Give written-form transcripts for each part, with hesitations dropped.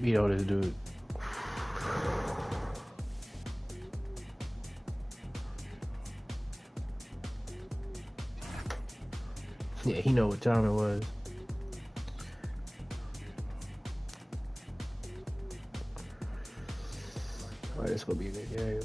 beat out this dude. Yeah, he know what time it was. Alright, this gonna be a good game.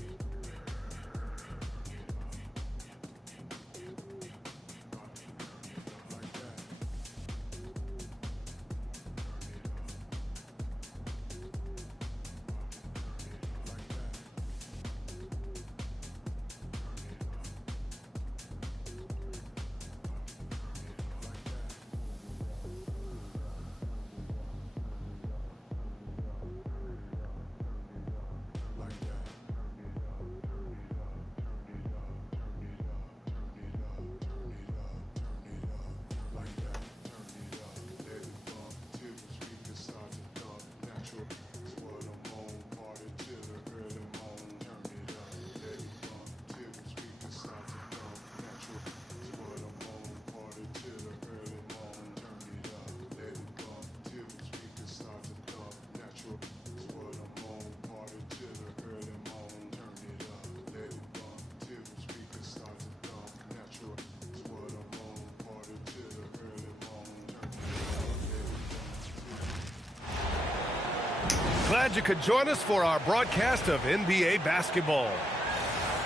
Glad you could join us for our broadcast of NBA basketball.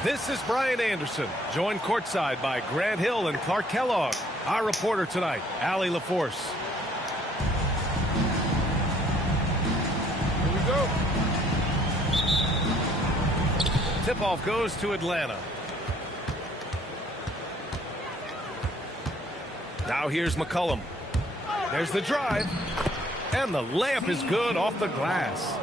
This is Brian Anderson, joined courtside by Grant Hill and Clark Kellogg. Our reporter tonight, Allie LaForce. Here we go. Tip-off goes to Atlanta. Now here's McCollum. There's the drive. And the layup is good off the glass.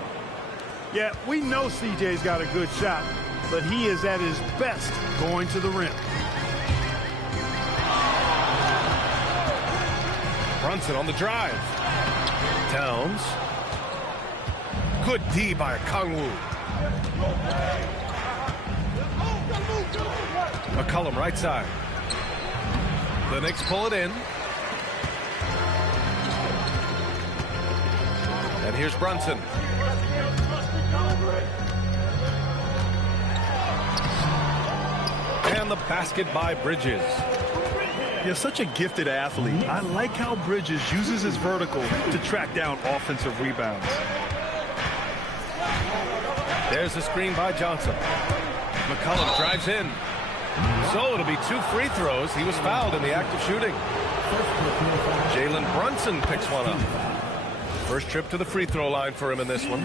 Yeah, we know CJ's got a good shot, but he is at his best going to the rim. Brunson on the drive. Towns. Good D by Kongwu. McCollum right side. The Knicks pull it in. And here's Brunson. And the basket by Bridges. You're such a gifted athlete. I like how Bridges uses his vertical to track down offensive rebounds. There's a screen by Johnson. McCollum drives in. So it'll be 2 free throws. He was fouled in the act of shooting. Jalen Brunson picks one up. First trip to the free throw line for him in this one.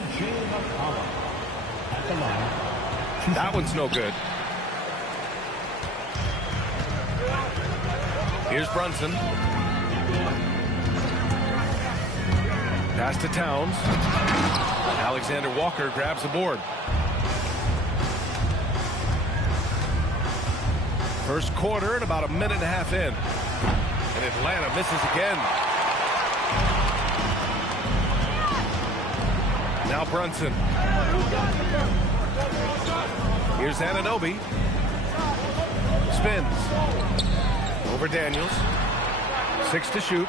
That one's no good. Here's Brunson. Pass to Towns. Alexander Walker grabs the board. First quarter and about a minute and a half in. And Atlanta misses again. Now Brunson. Here's Anunoby. Spins. Over Daniels. 6 to shoot.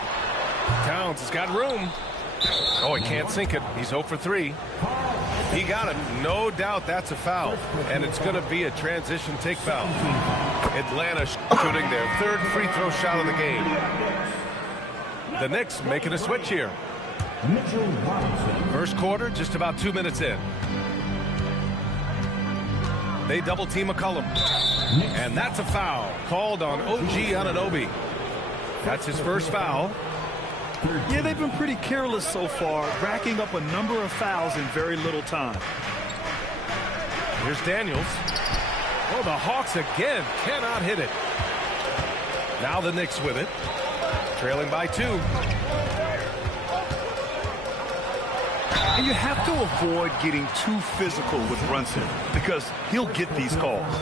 Towns has got room. Oh, he can't sink it. He's 0 for 3. He got it. No doubt that's a foul. And it's going to be a transition take foul. Atlanta shooting their 3rd free throw shot of the game. The Knicks making a switch here. First quarter, just about 2 minutes in. They double team McCollum. And that's a foul called on OG Anunoby. That's his first foul. Yeah, they've been pretty careless so far, racking up a number of fouls in very little time. Here's Daniels. Oh, the Hawks again cannot hit it. Now the Knicks with it. Trailing by 2. And you have to avoid getting too physical with Brunson because he'll get these calls.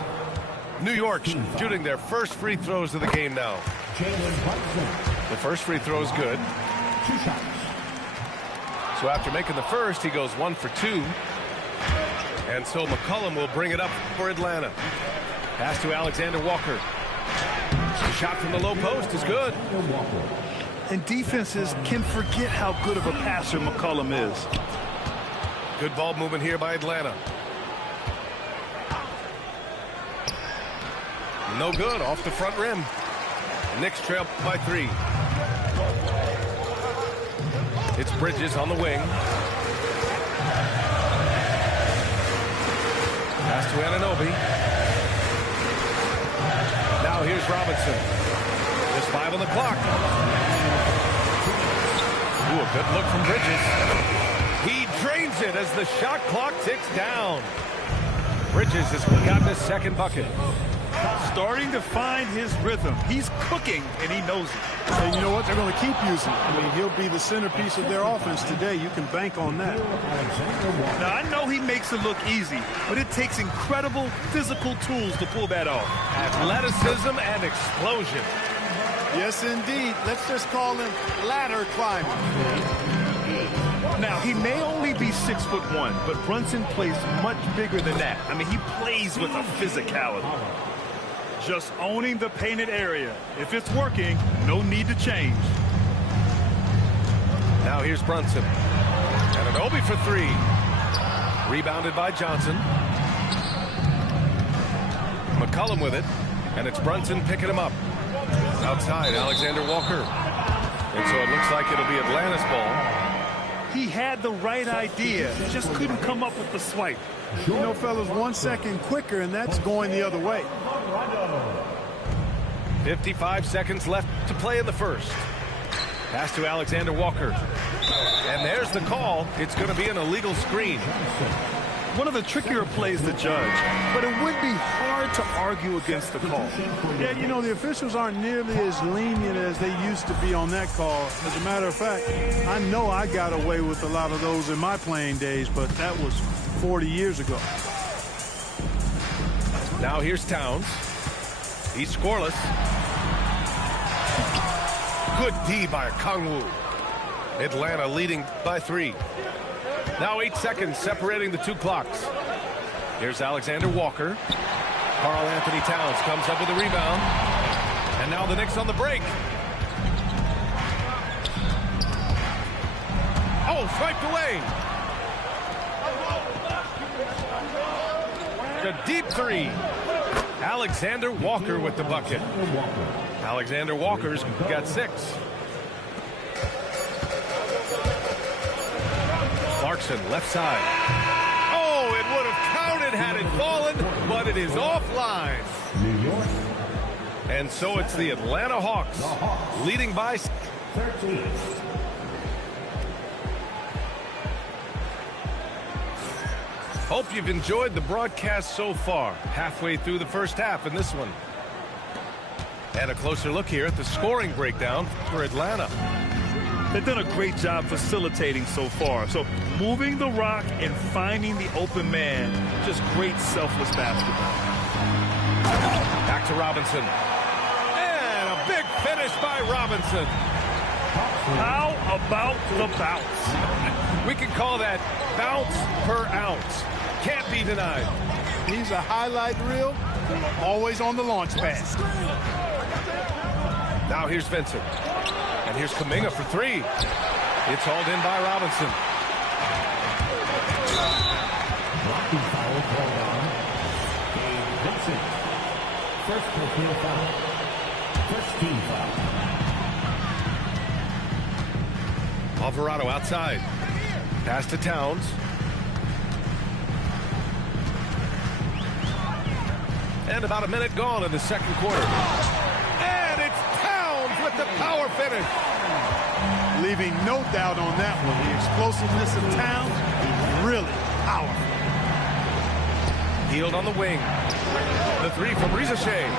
New York shooting their first free throws of the game now. The first free throw is good. So after making the first, he goes 1 for 2. And so McCollum will bring it up for Atlanta. Pass to Alexander Walker. The shot from the low post is good. And defenses can forget how good of a passer McCollum is. Good ball movement here by Atlanta. No good, off the front rim. Knicks trail by 3. It's Bridges on the wing. Pass to Anunoby. Now here's Robinson. Just 5 on the clock. Ooh, a good look from Bridges. He drains it as the shot clock ticks down. Bridges has gotten his second bucket. Starting to find his rhythm. He's cooking, and he knows it. And you know what? They're going to keep using him. I mean, he'll be the centerpiece of their offense today. You can bank on that. Now, I know he makes it look easy, but it takes incredible physical tools to pull that off. Athleticism and explosion. Yes, indeed. Let's just call him ladder climbing. Now, he may only be 6'1", but Brunson plays much bigger than that. I mean, he plays with a physicality. Just owning the painted area. If it's working, no need to change. Now here's Brunson. Anunoby for 3. Rebounded by Johnson. McCollum with it. And it's Brunson picking him up. Outside, Alexander Walker. And so it looks like it'll be Atlanta's ball. He had the right idea. Just couldn't come up with the swipe. You know, fellas, 1 second quicker, and that's going the other way. 55 seconds left to play in the first. Pass to Alexander Walker. And there's the call. It's going to be an illegal screen. One of the trickier plays to judge, but it would be hard to argue against the call. Yeah, you know, the officials aren't nearly as lenient as they used to be on that call. As a matter of fact, I know I got away with a lot of those in my playing days, but that was 40 years ago. Now here's Towns. He's scoreless. Good D by Kongwu. Atlanta leading by 3. Now 8 seconds separating the 2 clocks. Here's Alexander Walker. Karl Anthony Towns comes up with a rebound. And now the Knicks on the break. Oh, swiped away. A deep 3. Alexander Walker with the bucket. Alexander Walker's got 6. Clarkson, left side. Oh, it would have counted had it fallen, but it is offline. And so it's the Atlanta Hawks leading by 13. Hope you've enjoyed the broadcast so far. Halfway through the first half in this one. And a closer look here at the scoring breakdown for Atlanta. They've done a great job facilitating so far. So moving the rock and finding the open man, just great selfless basketball. Back to Robinson. And a big finish by Robinson. How about the bounce? We can call that bounce per ounce. Can't be denied. He's a highlight reel, always on the launch pad. Now here's Vincent. And here's Kuminga for 3. It's hauled in by Robinson. Blocking foul called on Vincent. First personal foul. First team foul. Alvarado outside. Pass to Towns. And about a minute gone in the second quarter. And it's Towns with the power finish. Leaving no doubt on that one. The explosiveness of Towns is really powerful. Healed on the wing. The 3 from Rizichet.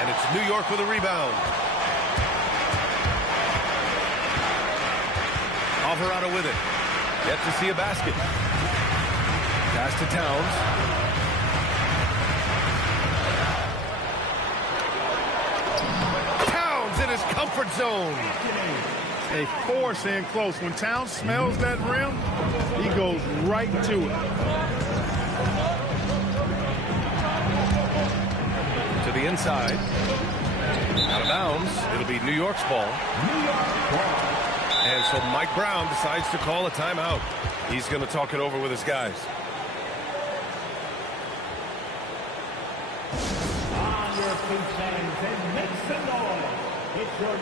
And it's New York with a rebound. Alvarado with it. Yet to see a basket. Pass to Towns. Towns in his comfort zone. A force in close. When Towns smells that rim, he goes right to it. To the inside. Out of bounds. It'll be New York's ball. As And so Mike Brown decides to call a timeout. He's going to talk it over with his guys. On your feet, fans, and make some noise. It's your...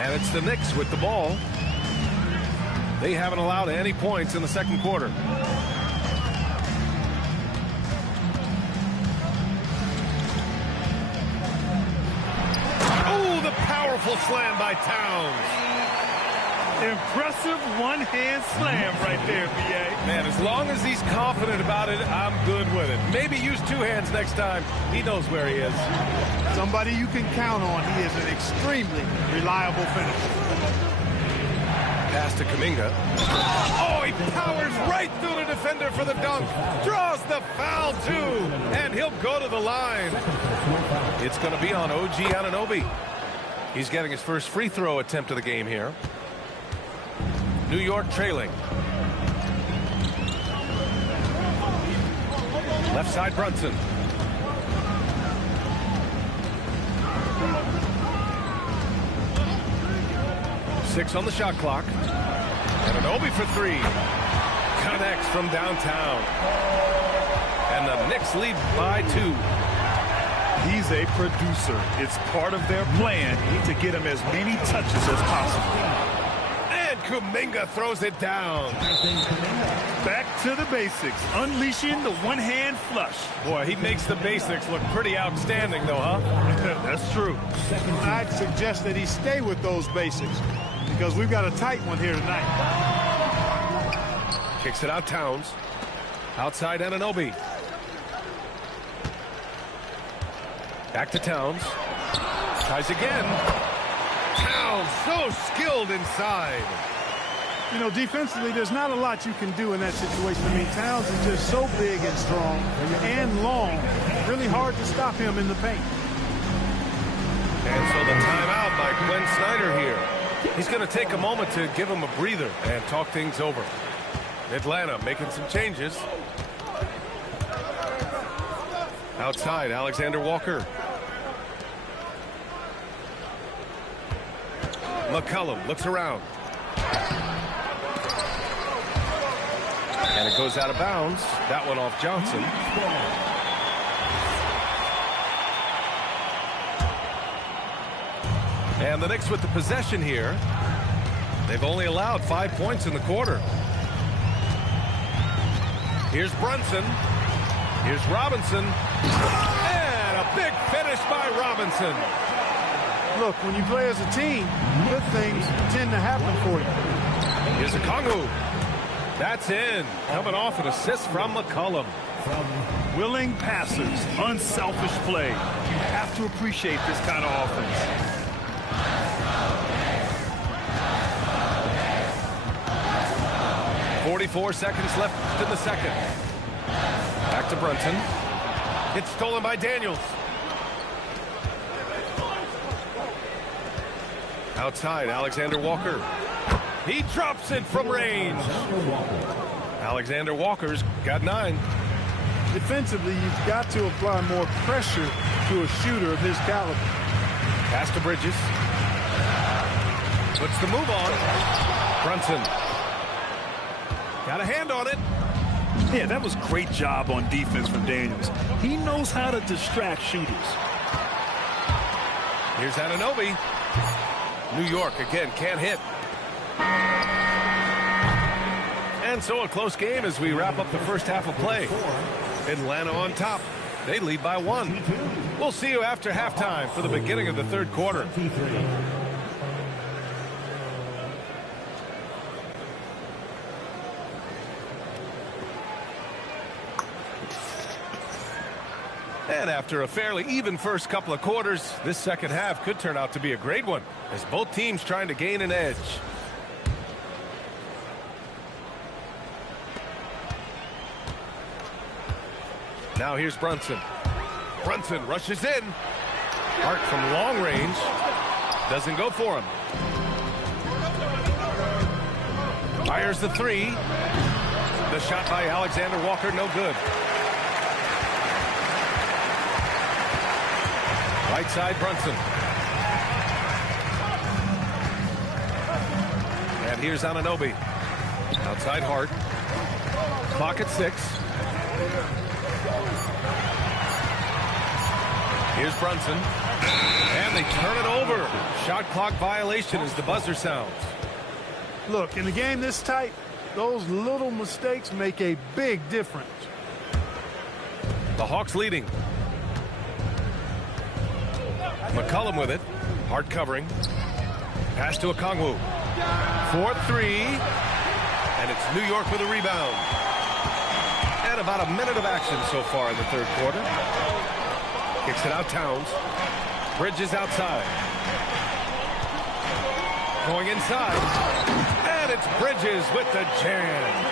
And it's the Knicks with the ball. They haven't allowed any points in the second quarter. Oh, the powerful slam by Towns. Impressive one-hand slam right there, B.A. Man, as long as he's confident about it, I'm good with it. Maybe use two hands next time. He knows where he is. Somebody you can count on. He is an extremely reliable finisher. Pass to Kuminga. Oh, he powers right through the defender for the dunk. Draws the foul, too. And he'll go to the line. It's going to be on OG Anunoby. He's getting his first free throw attempt of the game here. New York trailing. Left side, Brunson. Six on the shot clock. Anunoby for three. Connects from downtown. And the Knicks lead by 2. He's a producer. It's part of their plan to get him as many touches as possible. Kuminga throws it down. Back to the basics, unleashing the one-hand flush. Boy, he makes the basics look pretty outstanding, though, huh? That's true. I'd suggest that he stay with those basics because we've got a tight one here tonight. Kicks it out, Towns. Outside Anunoby. Back to Towns. Tries again. Towns so skilled inside. You know, defensively, there's not a lot you can do in that situation. I mean, Towns is just so big and strong and long. Really hard to stop him in the paint. And so the timeout by Quinn Snyder here. He's going to take a moment to give him a breather and talk things over. Atlanta making some changes. Outside, Alexander Walker. McCollum looks around. And it goes out of bounds. That one off Johnson. And the Knicks with the possession here. They've only allowed 5 points in the quarter. Here's Brunson. Here's Robinson. And a big finish by Robinson. Look, when you play as a team, good things tend to happen for you. Here's a Kongu. That's in. Coming off an assist from McCollum. Willing passers, unselfish play. You have to appreciate this kind of offense. .44 seconds left in the second. Back to Brunson. It's stolen by Daniels. Outside, Alexander Walker. He drops it from range. Alexander Walker's got 9. Defensively, you've got to apply more pressure to a shooter of his caliber. Pass to Bridges. Puts the move on. Brunson. Got a hand on it. Yeah, that was great job on defense from Daniels. He knows how to distract shooters. Here's Anunoby. New York again can't hit. And so a close game as we wrap up the first half of play. Atlanta on top. They lead by 1. We'll see you after halftime for the beginning of the third quarter. And after a fairly even first couple of quarters, this second half could turn out to be a great one, as both teams trying to gain an edge. Now here's Brunson. Brunson rushes in. Hart from long range. Doesn't go for him. Fires the three. The shot by Alexander Walker, no good. Right side, Brunson. And here's Anunoby. Outside Hart. Clock at 6. Here's Brunson. And they turn it over. Shot clock violation as the buzzer sounds. Look, in a game this tight, those little mistakes make a big difference. The Hawks leading. McCollum with it. Hart covering. Pass to Okongwu. 4-3. And it's New York with a rebound. And about a minute of action so far in the third quarter. Kicks it out, Towns. Bridges outside. Going inside. And it's Bridges with the jam.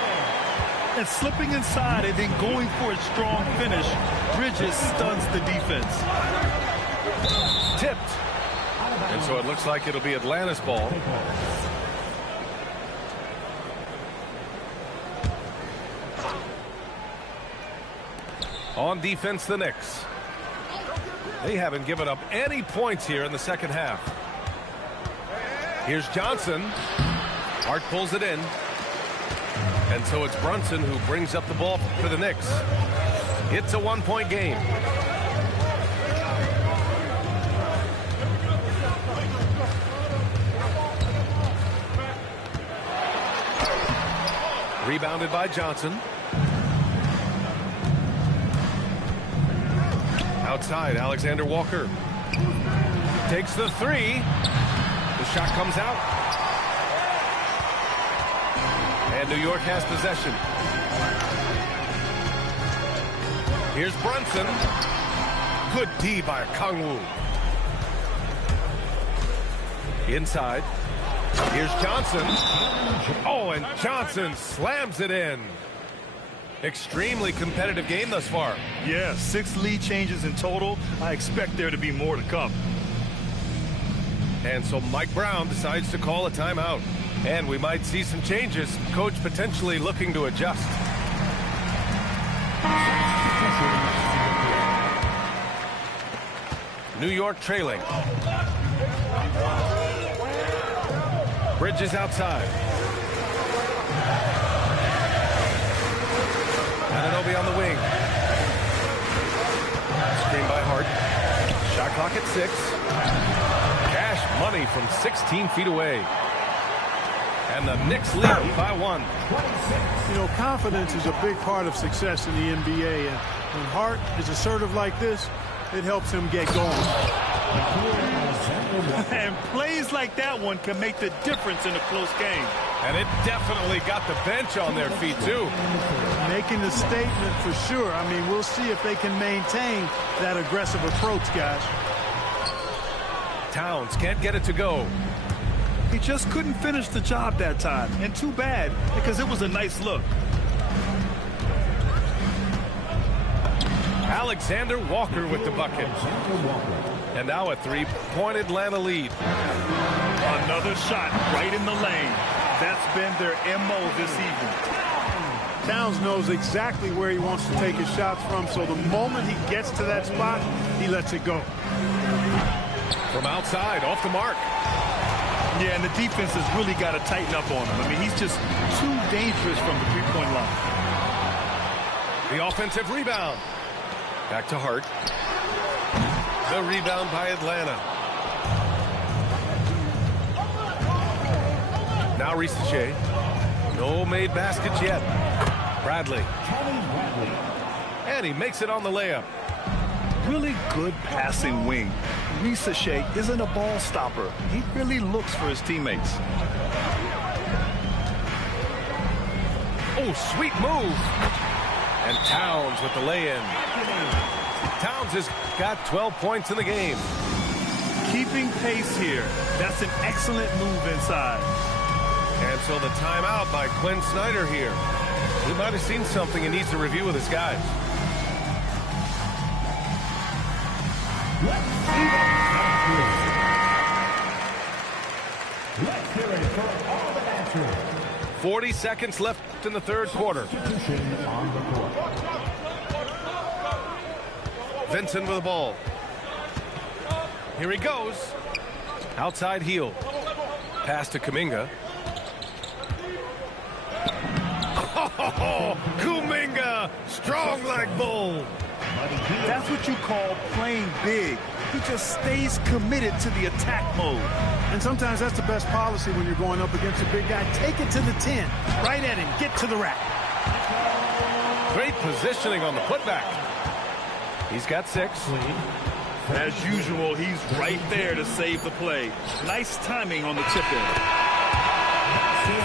And slipping inside and then going for a strong finish, Bridges stuns the defense. Tipped. And so it looks like it'll be Atlanta's ball. On defense, the Knicks. They haven't given up any points here in the second half. Here's Johnson. Hart pulls it in. And so it's Brunson who brings up the ball for the Knicks. It's a one-point game. Rebounded by Johnson. Outside, Alexander Walker takes the three. The shot comes out. And New York has possession. Here's Brunson. Good D by Okongwu. Inside. Here's Johnson. Oh, and Johnson slams it in. Extremely competitive game thus far. Yeah, 6 lead changes in total. I expect there to be more to come. And so Mike Brown decides to call a timeout. And we might see some changes. Coach potentially looking to adjust. New York trailing. Bridges outside. Anunoby on the wing. Screen by Hart. Shot clock at 6. Cash money from 16 feet away. And the Knicks lead by 1. You know, confidence is a big part of success in the NBA. And when Hart is assertive like this, it helps him get going. And plays like that one can make the difference in a close game. And it definitely got the bench on their feet, too. Making the statement for sure. I mean, we'll see if they can maintain that aggressive approach, guys. Towns can't get it to go. He just couldn't finish the job that time. And too bad, because it was a nice look. Alexander Walker with the bucket. And now a 3-point Atlanta lead. Another shot right in the lane. That's been their MO this evening. Towns knows exactly where he wants to take his shots from, so the moment he gets to that spot, he lets it go. From outside, off the mark. Yeah, and the defense has really got to tighten up on him. I mean, he's just too dangerous from the three-point line. The offensive rebound. Back to Hart. The rebound by Atlanta. Now Risache. No made baskets yet. Bradley. And he makes it on the layup. Really good passing wing. Risache isn't a ball stopper. He really looks for his teammates. Oh, sweet move. And Towns with the lay-in. Towns has got 12 points in the game. Keeping pace here. That's an excellent move inside. And so the timeout by Quinn Snyder here. He might have seen something he needs to review with his guys. Let's hear it for all the Nationals. 40 seconds left in the third quarter. Substitution on the court. Vincent with the ball. Here he goes. Outside heel. Pass to Kuminga. Oh, Kuminga! Strong like bull. That's what you call playing big. He just stays committed to the attack mode. And sometimes that's the best policy when you're going up against a big guy. Take it to the 10. Right at him. Get to the rack. Great positioning on the putback. He's got 6. As usual, he's right there to save the play. Nice timing on the tip-in.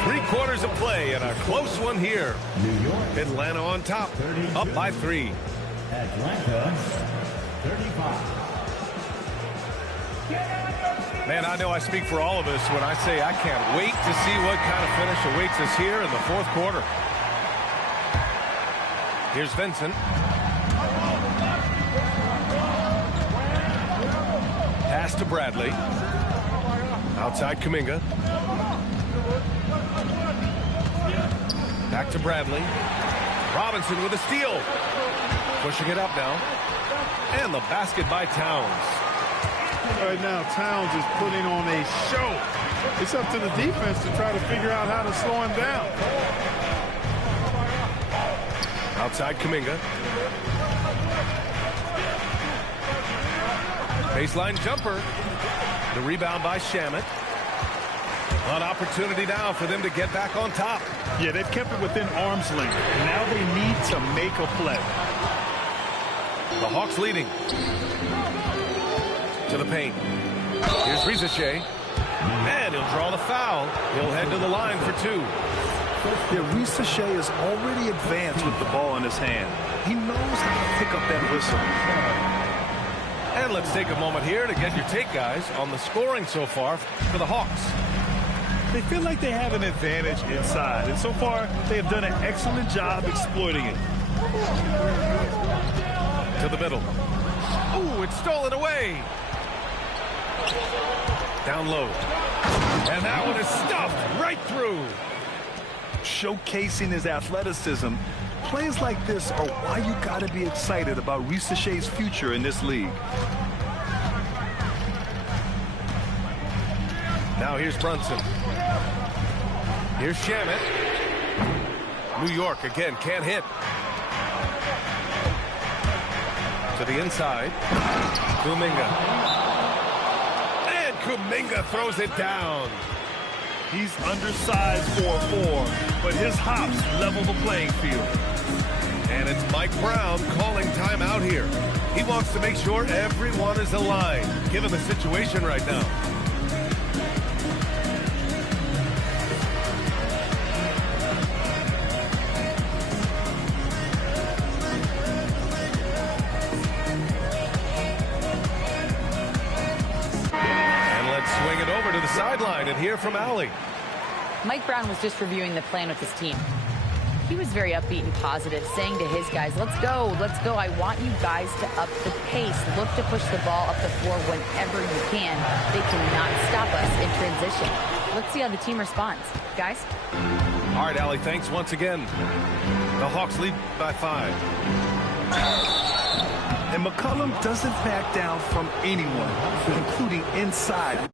3/4 of play and a close one here. New York, Atlanta on top, up by 3. Atlanta, 35. Man, I know I speak for all of us when I say I can't wait to see what kind of finish awaits us here in the fourth quarter. Here's Vincent. Pass to Bradley. Outside Kuminga. Back to Bradley. Robinson with a steal. Pushing it up now. And the basket by Towns. Right now, Towns is putting on a show. It's up to the defense to try to figure out how to slow him down. Outside Kuminga. Baseline jumper. The rebound by Shamet. An opportunity now for them to get back on top. Yeah, they've kept it within arm's length. Now they need to make a play. The Hawks leading. To the paint. Here's Rizichet. And he'll draw the foul. He'll head to the line for 2. Yeah, Rizichet is already advanced with the ball in his hand. He knows how to pick up that whistle. And let's take a moment here to get your take, guys, on the scoring so far for the Hawks. They feel like they have an advantage inside, and so far they have done an excellent job exploiting it. To the middle. Ooh, it's stolen away. Down low. And that one is stuffed right through. Showcasing his athleticism, plays like this are why you got to be excited about Rizichet's future in this league. Now here's Brunson. Here's Shamet. New York again can't hit. To the inside. Kuminga. And Kuminga throws it down. He's undersized for a 4, but his hops level the playing field. And it's Mike Brown calling timeout here. He wants to make sure everyone is aligned, given the situation right now. Sideline and hear from Allie. Mike Brown was just reviewing the plan with his team. He was very upbeat and positive, saying to his guys, let's go. I want you guys to up the pace. Look to push the ball up the floor whenever you can. They cannot stop us in transition. Let's see how the team responds. Guys? All right, Allie, thanks once again. The Hawks lead by 5. And McCollum doesn't back down from anyone, including inside.